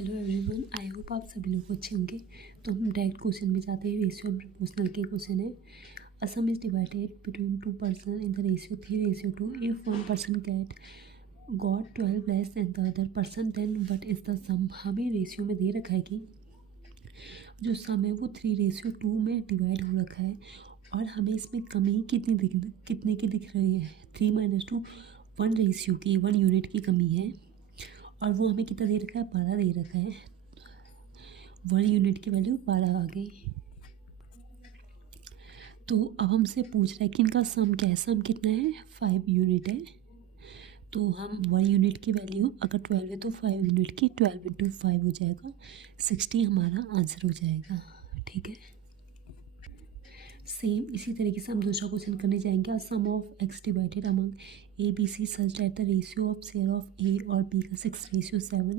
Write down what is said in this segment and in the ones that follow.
Hello everyone, I hope आप सभी लोग अच्छे होंगे। तो हम डायरेक्ट क्वेश्चन में जाते हैं। रेशियो एंड प्रोपोर्शनल के क्वेश्चन है। A sum is divided between two person in the ratio 3:2। If one person got 12 less and the other person, then what is the sum. हमें रेशियो में दे रखा है कि जो सम है वो 3:2 में डिवाइड हो रखा है और हमें इसमें कमी कितने की दिख रही है। 3 - 2 1 रेशियो की 1 यूनिट की कमी है और वो हमें कितना दे रखा है, 12 दे रखा है। 1 यूनिट की वैल्यू 12 आ गई। तो अब हमसे पूछ रहा है कि इनका सम क्या है। सम कितना है, 5 यूनिट है। तो हम 1 यूनिट की वैल्यू अगर 12 है तो 5 यूनिट की 12 × 5 हो जाएगा, 60 हमारा आंसर हो जाएगा। ठीक है, सेम इसी तरीके से हम दूसरा क्वेश्चन करने जाएंगे। Sum of X divided among A B C such that the ratio of share of A और बी का 6:7 है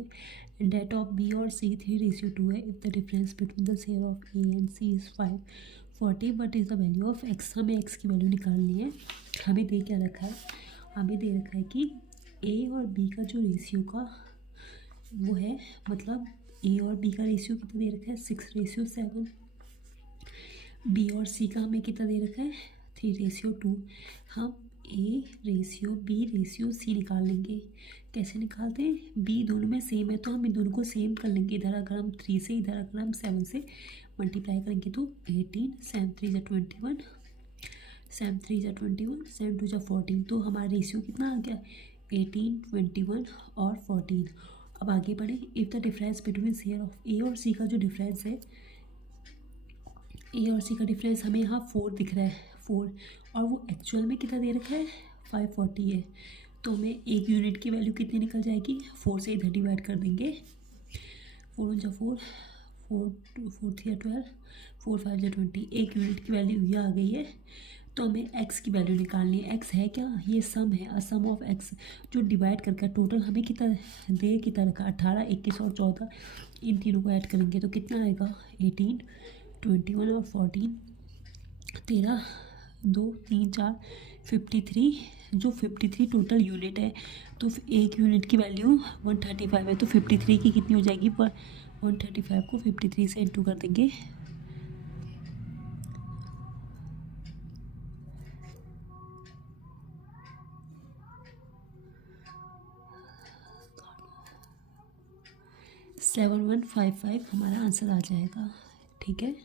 एंड डेट ऑफ बी और सी 3:2 है। If the difference between the share of A and C is 540, what is the value of x. हमें x की value निकालनी है। हमें दे क्या रखा है, हमें दे रखा है कि ए और बी का जो रेशियो का वो है, मतलब ए और बी का रेशियो कितना दे रखा है, 6:7। बी और सी का हमें कितना दे रखा है, 3:2। हम A ratio B ratio C निकाल लेंगे। कैसे निकालते हैं, बी दोनों में सेम है तो हम इन दोनों को सेम कर लेंगे। इधर अगर हम 3 से, इधर अगर हम 7 से मल्टीप्लाई करेंगे तो 18, 7 3 = 21, 7 3 = 21, 7 2 = 14। तो हमारा रेशियो कितना आ गया, 18, 21 और 14। अब आगे बढ़े। If the difference between share of A और सी का जो डिफरेंस है, ए और सी का डिफरेंस हमें यहाँ 4 दिख रहा है, 4, और वो एक्चुअल में कितना दे रखा है, 540 है। तो हमें 1 यूनिट की वैल्यू कितनी निकल जाएगी, 4 से इधर डिवाइड कर देंगे। 4 × 4, 4 4 3 12, 4 5 20। 1 यूनिट की वैल्यू ये आ गई है। तो हमें एक्स की वैल्यू निकालनी है। एक्स है क्या, ये सम है। सम ऑफ एक्स जो डिवाइड करके टोटल हमें कितना रखा, 18, 21 और 14। इन तीनों को ऐड करेंगे तो कितना आएगा, 18, 21 और 14, 13, 2 3 4, 53। जो 53 टोटल यूनिट है, तो 1 यूनिट की वैल्यू 135 है। तो 53 की कितनी हो जाएगी, पर 135 को 53 से इंटू कर देंगे। $7155 हमारा आंसर आ जाएगा। ठीक है।